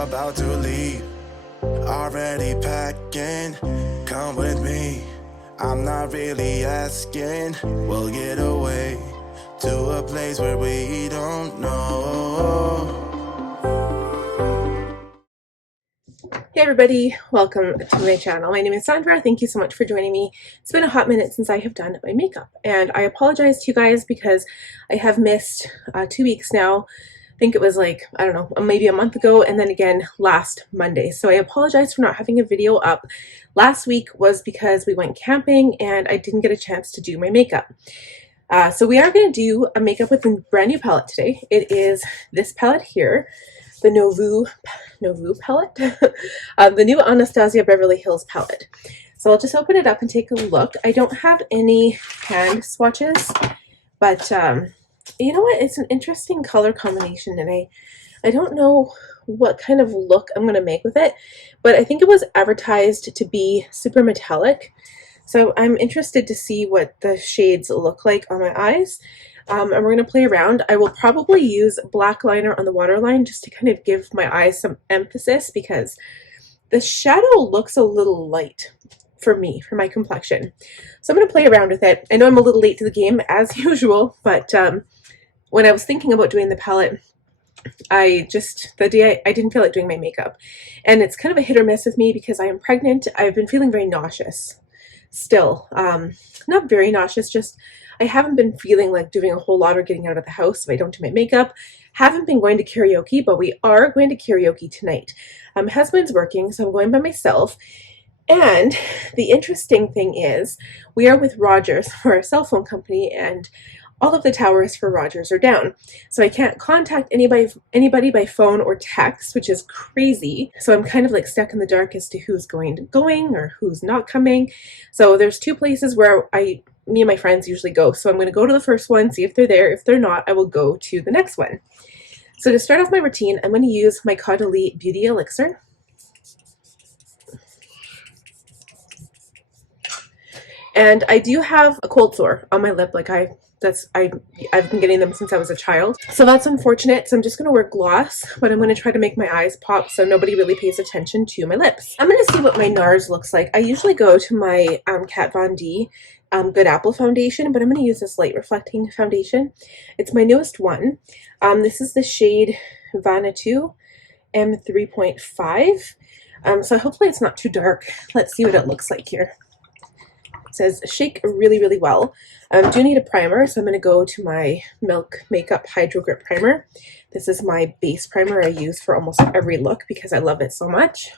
about to leave. Already packing, come with me. I'm not really asking. We'll get away to a place where we don't know. Hey everybody, welcome to my channel. My name is Sandra. Thank you so much for joining me. It's been a hot minute since I have done my makeup, and I apologize to you guys because I have missed 2 weeks now. I think it was like, I don't know, maybe a month ago, and then again last Monday. So I apologize for not having a video up. Last week was because we went camping and I didn't get a chance to do my makeup. So we are going to do a makeup with a brand new palette today. It is this palette here, the Nouveau palette, the new Anastasia Beverly Hills palette. So I'll just open it up and take a look. I don't have any hand swatches, but you know what? It's an interesting color combination, and I don't know what kind of look I'm going to make with it, but I think it was advertised to be super metallic. So I'm interested to see what the shades look like on my eyes. And we're going to play around. I will probably use black liner on the waterline just to kind of give my eyes some emphasis, because the shadow looks a little light for me, for my complexion. So I'm going to play around with it. I know I'm a little late to the game as usual, but when I was thinking about doing the palette, I didn't feel like doing my makeup. And it's kind of a hit or miss with me because I am pregnant. I've been feeling very nauseous still. Not very nauseous, just I haven't been feeling like doing a whole lot or getting out of the house if I don't do my makeup. Haven't been going to karaoke, but we are going to karaoke tonight. My husband's working, so I'm going by myself. And the interesting thing is, we are with Rogers for our cell phone company, and all of the towers for Rogers are down. So I can't contact anybody by phone or text, which is crazy. So I'm kind of like stuck in the dark as to who's going or who's not coming. So there's two places where me and my friends usually go. So I'm going to go to the first one, see if they're there. If they're not, I will go to the next one. So to start off my routine, I'm going to use my Caudalie Beauty Elixir. And I do have a cold sore on my lip, like I've been getting them since I was a child. So that's unfortunate. So I'm just going to wear gloss, but I'm going to try to make my eyes pop so nobody really pays attention to my lips. I'm going to see what my Nars looks like. I usually go to my Kat Von D Good Apple foundation, but I'm going to use this light reflecting foundation. It's my newest one. This is the shade Vanuatu M3.5. So hopefully it's not too dark. Let's see what it looks like here. It says shake really, really well. Do need a primer, so I'm going to go to my Milk Makeup Hydrogrip primer. This is my base primer I use for almost every look because I love it so much.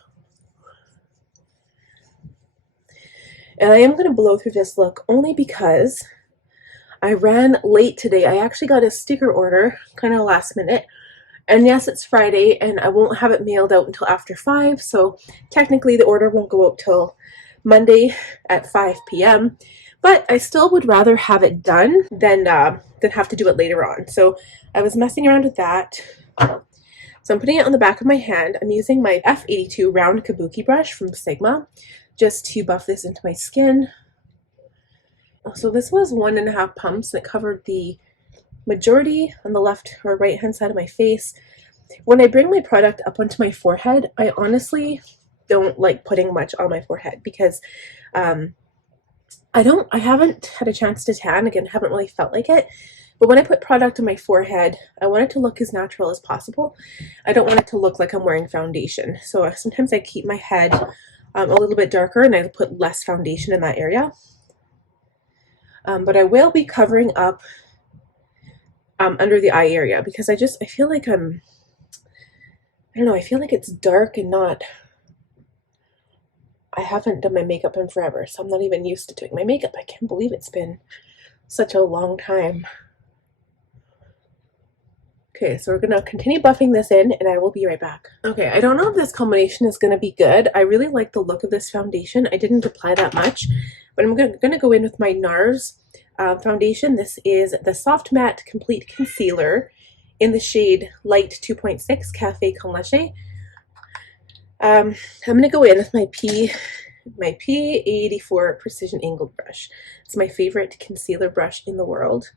And I am going to blow through this look only because I ran late today. I actually got a sticker order kind of last minute. And yes, it's Friday and I won't have it mailed out until after 5. So technically the order won't go out till Monday at 5 p.m. But I still would rather have it done than have to do it later on. So I was messing around with that. So I'm putting it on the back of my hand. I'm using my F82 round kabuki brush from Sigma just to buff this into my skin. So this was 1.5 pumps that covered the majority on the left or right hand side of my face. When I bring my product up onto my forehead, I honestly don't like putting much on my forehead because I haven't had a chance to tan. Again, haven't really felt like it. But when I put product on my forehead, I want it to look as natural as possible. I don't want it to look like I'm wearing foundation. So sometimes I keep my head a little bit darker and I put less foundation in that area. But I will be covering up under the eye area because I feel like I don't know, I feel like it's dark and not... I haven't done my makeup in forever, so I'm not even used to doing my makeup. I can't believe it's been such a long time. Okay, so we're going to continue buffing this in, and I will be right back. Okay, I don't know if this combination is going to be good. I really like the look of this foundation. I didn't apply that much, but I'm going to go in with my Nars foundation. This is the Soft Matte Complete Concealer in the shade Light 2.6 Café con Leche. I'm going to go in with my P84 Precision Angled Brush. It's my favorite concealer brush in the world.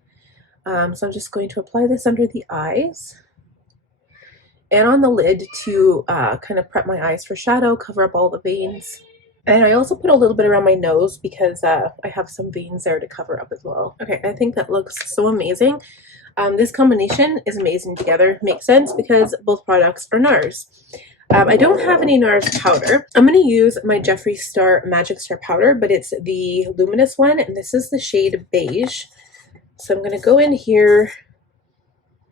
So I'm just going to apply this under the eyes. and on the lid to kind of prep my eyes for shadow, cover up all the veins. And I also put a little bit around my nose because I have some veins there to cover up as well. Okay, I think that looks so amazing. This combination is amazing together. Makes sense because both products are Nars. I don't have any Nars powder. I'm going to use my Jeffree Star Magic Star powder, but it's the Luminous one, and this is the shade Beige. So I'm going to go in here.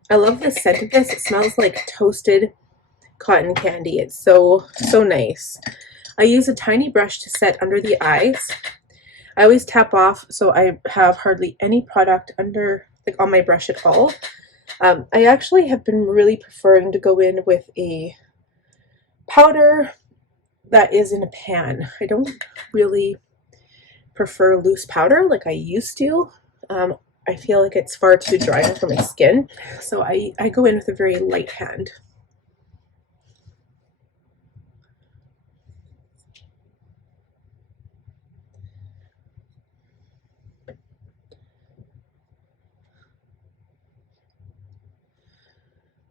I love the scent of this. It smells like toasted cotton candy. It's so nice. I use a tiny brush to set under the eyes. I always tap off so I have hardly any product under, like, on my brush at all. I actually have been really preferring to go in with a powder that is in a pan. I don't really prefer loose powder like I used to. I feel like it's far too drying for my skin, so I go in with a very light hand.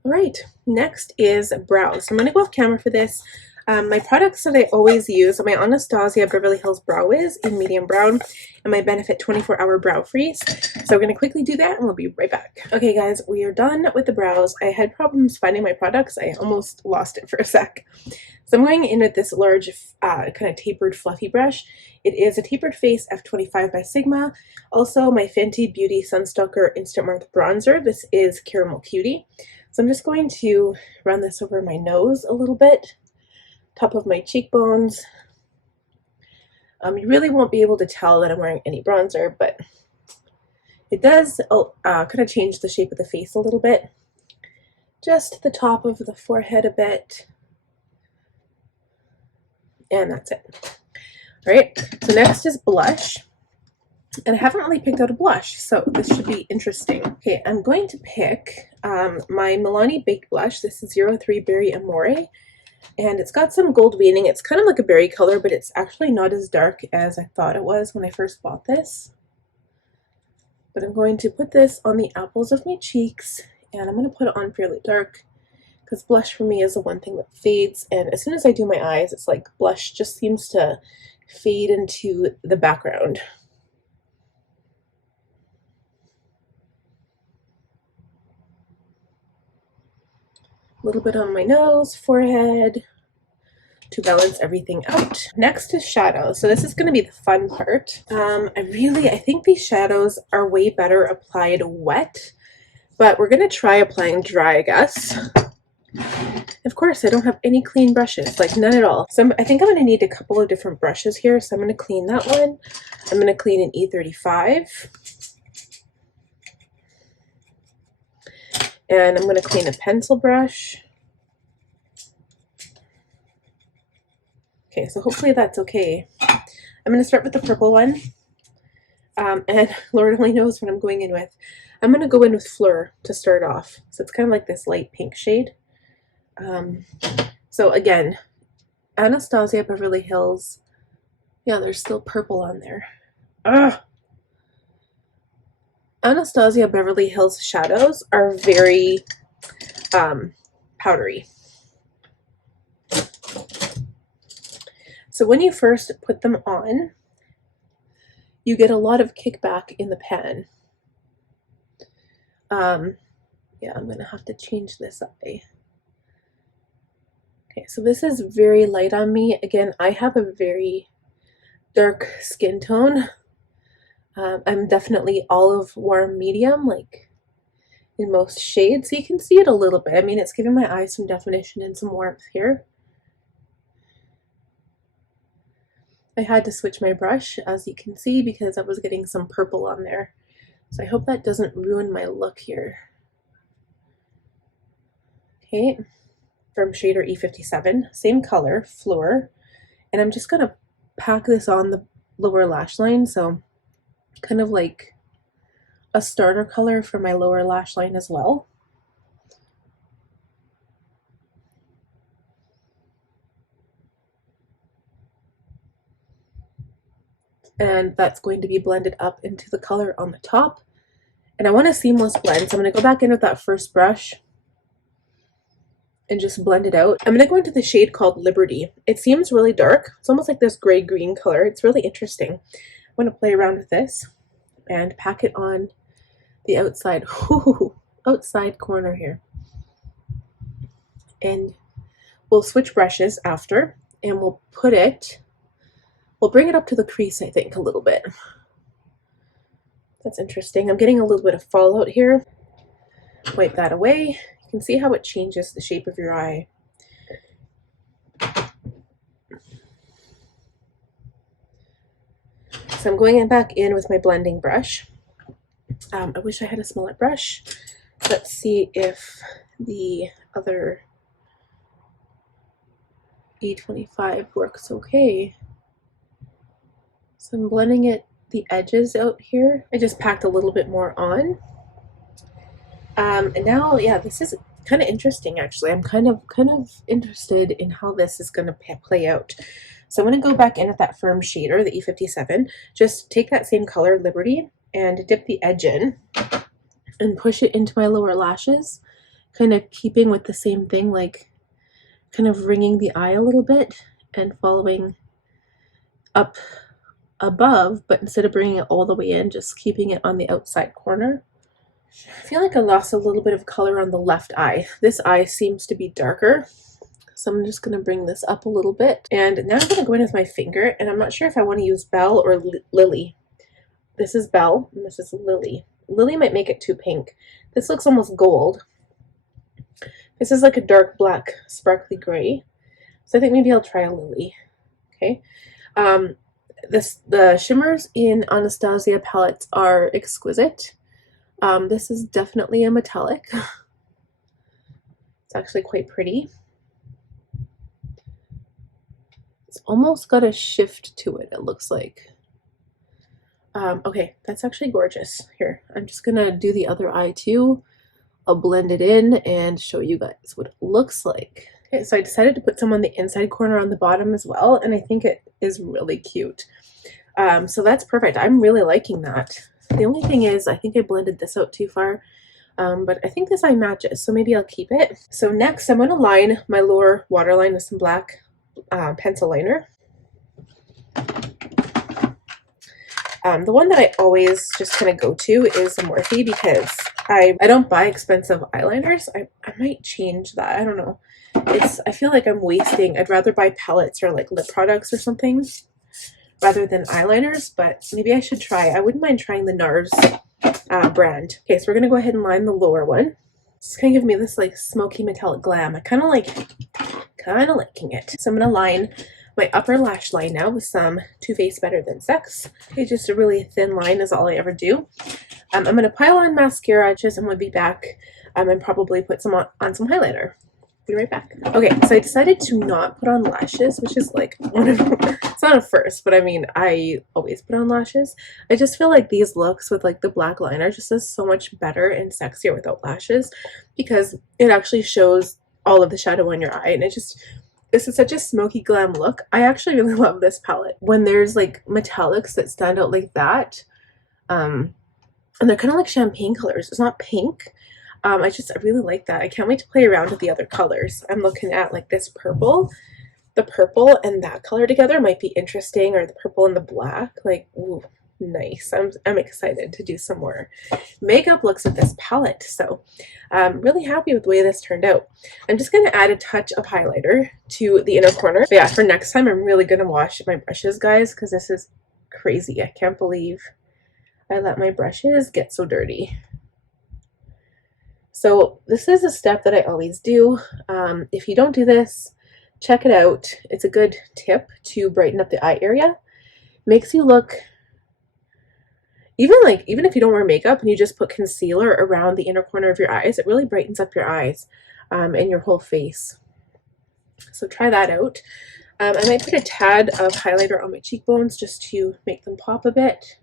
All right, next is brows. So I'm going to go off camera for this. My products that I always use are my Anastasia Beverly Hills Brow Whiz in medium brown and my Benefit 24-Hour Brow Freeze. So we're going to quickly do that and we'll be right back. Okay guys, we are done with the brows. I had problems finding my products. I almost lost it for a sec. So I'm going in with this large kind of tapered fluffy brush. It is a tapered face F25 by Sigma. Also my Fenty Beauty Sun Stalk'r Instant Warmth Bronzer. This is Caramel Cutie. So I'm just going to run this over my nose a little bit, top of my cheekbones. You really won't be able to tell that I'm wearing any bronzer, but it does kind of change the shape of the face a little bit. Just the top of the forehead a bit. And that's it. All right, so next is blush. And I haven't really picked out a blush, so this should be interesting. Okay, I'm going to pick my Milani Baked Blush. This is 03 Berry Amore, and it's got some gold veining. It's kind of like a berry color, but it's actually not as dark as I thought it was when I first bought this. But I'm going to put this on the apples of my cheeks, and I'm going to put it on fairly dark, because blush for me is the one thing that fades, and as soon as I do my eyes, it's like blush just seems to fade into the background. A little bit on my nose, forehead, to balance everything out. Next is shadow. So this is going to be the fun part. I think these shadows are way better applied wet, but we're going to try applying dry, I guess. Of course, I don't have any clean brushes, like none at all. So I think I'm going to need a couple of different brushes here. So I'm going to clean that one. I'm going to clean an E35. And I'm going to clean a pencil brush. Okay, so hopefully that's okay. I'm going to start with the purple one. And Lord only knows what I'm going in with. I'm going to go in with Fleur to start off. So it's kind of like this light pink shade. So again, Anastasia Beverly Hills. Yeah, there's still purple on there. Ugh. Anastasia Beverly Hills shadows are very powdery. So when you first put them on, you get a lot of kickback in the pan. Yeah, I'm gonna have to change this eye. Okay, so this is very light on me. Again, I have a very dark skin tone. I'm definitely olive warm medium, like in most shades, so you can see it a little bit. I mean, it's giving my eyes some definition and some warmth here. I had to switch my brush, as you can see, because I was getting some purple on there. So I hope that doesn't ruin my look here. Okay, from shader E57, same color, Fleur, and I'm just gonna pack this on the lower lash line, so kind of like a starter color for my lower lash line as well. And that's going to be blended up into the color on the top. And I want a seamless blend, so I'm going to go back in with that first brush and just blend it out. I'm going to go into the shade called Liberty. It seems really dark. It's almost like this gray-green color. It's really interesting. I'm going to play around with this and pack it on the outside, outside corner here. And we'll switch brushes after, and we'll bring it up to the crease, I think, a little bit. That's interesting. I'm getting a little bit of fallout here. Wipe that away. You can see how it changes the shape of your eye. So I'm going back in with my blending brush. I wish I had a smaller brush. Let's see if the other E25 works okay. So I'm blending the edges out here. I just packed a little bit more on. And now, yeah, this is kind of interesting actually. I'm kind of interested in how this is going to play out. So I'm going to go back in with that firm shader, the E57. Just take that same color, Liberty, and dip the edge in and push it into my lower lashes, kind of keeping with the same thing, like kind of ringing the eye a little bit and following up above, but instead of bringing it all the way in, just keeping it on the outside corner. I feel like I lost a little bit of color on the left eye. This eye seems to be darker, so I'm just going to bring this up a little bit. And now I'm going to go in with my finger, and I'm not sure if I want to use Belle or Lily. This is Belle, and this is Lily. Lily might make it too pink. This looks almost gold. This is like a dark black sparkly gray. So I think maybe I'll try a Lily. Okay. The shimmers in Anastasia palettes are exquisite. This is definitely a metallic. It's actually quite pretty. It's almost got a shift to it, it looks like. Okay, that's actually gorgeous. Here, I'm just gonna do the other eye too. I'll blend it in and show you guys what it looks like. Okay, so I decided to put some on the inside corner on the bottom as well, and I think it is really cute. So that's perfect. I'm really liking that. The only thing is, I think I blended this out too far, but I think this eye matches, so maybe I'll keep it. So next, I'm going to line my lower waterline with some black pencil liner. The one that I always just kind of go to is the Morphe, because I don't buy expensive eyeliners. I might change that. I don't know. I feel like I'm wasting. I'd rather buy palettes or like lip products or something rather than eyeliners, but maybe I should try. I wouldn't mind trying the Nars brand. Okay, so we're gonna go ahead and line the lower one. It's gonna give me this like smoky metallic glam. I kind of liking it. So I'm gonna line my upper lash line now with some Too Faced Better Than Sex. Okay, just a really thin line is all I ever do. I'm gonna pile on mascara, and we'll be back and probably put some on some highlighter. Be right back. Okay, so I decided to not put on lashes, which is like it's not a first, but I mean, I always put on lashes. I just feel like these looks with like the black liner just is so much better and sexier without lashes, because it actually shows all of the shadow on your eye, and this is such a smoky glam look. I actually really love this palette when there's like metallics that stand out like that, and they're kind of like champagne colors. It's not pink. I really like that. I can't wait to play around with the other colors. I'm looking at like this purple. The purple and that color together might be interesting, or the purple and the black. Like, ooh, nice. I'm excited to do some more makeup looks with this palette. So I'm really happy with the way this turned out. I'm just going to add a touch of highlighter to the inner corner. But yeah, for next time, I'm really going to wash my brushes, guys, because this is crazy. I can't believe I let my brushes get so dirty. So this is a step that I always do. If you don't do this, check it out. It's a good tip to brighten up the eye area. Makes you look, even if you don't wear makeup and you just put concealer around the inner corner of your eyes, it really brightens up your eyes and your whole face. So try that out. I might put a tad of highlighter on my cheekbones just to make them pop a bit.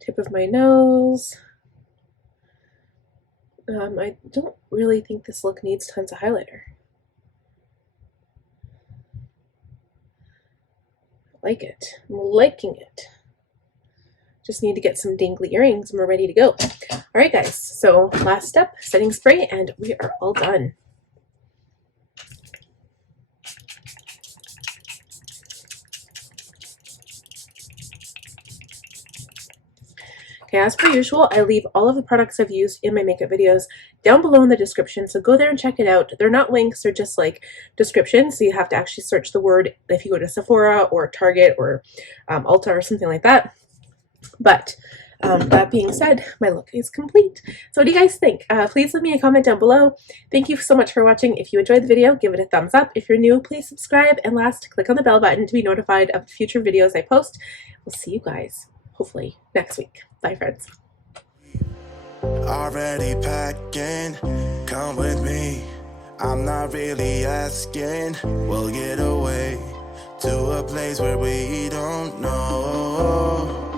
Tip of my nose. I don't really think this look needs tons of highlighter. I like it. I'm liking it. Just need to get some dangly earrings and we're ready to go. All right, guys. So last step, setting spray, and we are all done. Okay, as per usual, I leave all of the products I've used in my makeup videos down below in the description, so go there and check it out. They're not links, they're just like descriptions, so you have to actually search the word if you go to Sephora or Target or Ulta or something like that. But that being said, my look is complete. So what do you guys think? Please leave me a comment down below. Thank you so much for watching. If you enjoyed the video, give it a thumbs up. If you're new, please subscribe. And last, click on the bell button to be notified of future videos I post. We'll see you guys hopefully next week. Bye, friends. Already packing, come with me. I'm not really asking. We'll get away to a place where we don't know.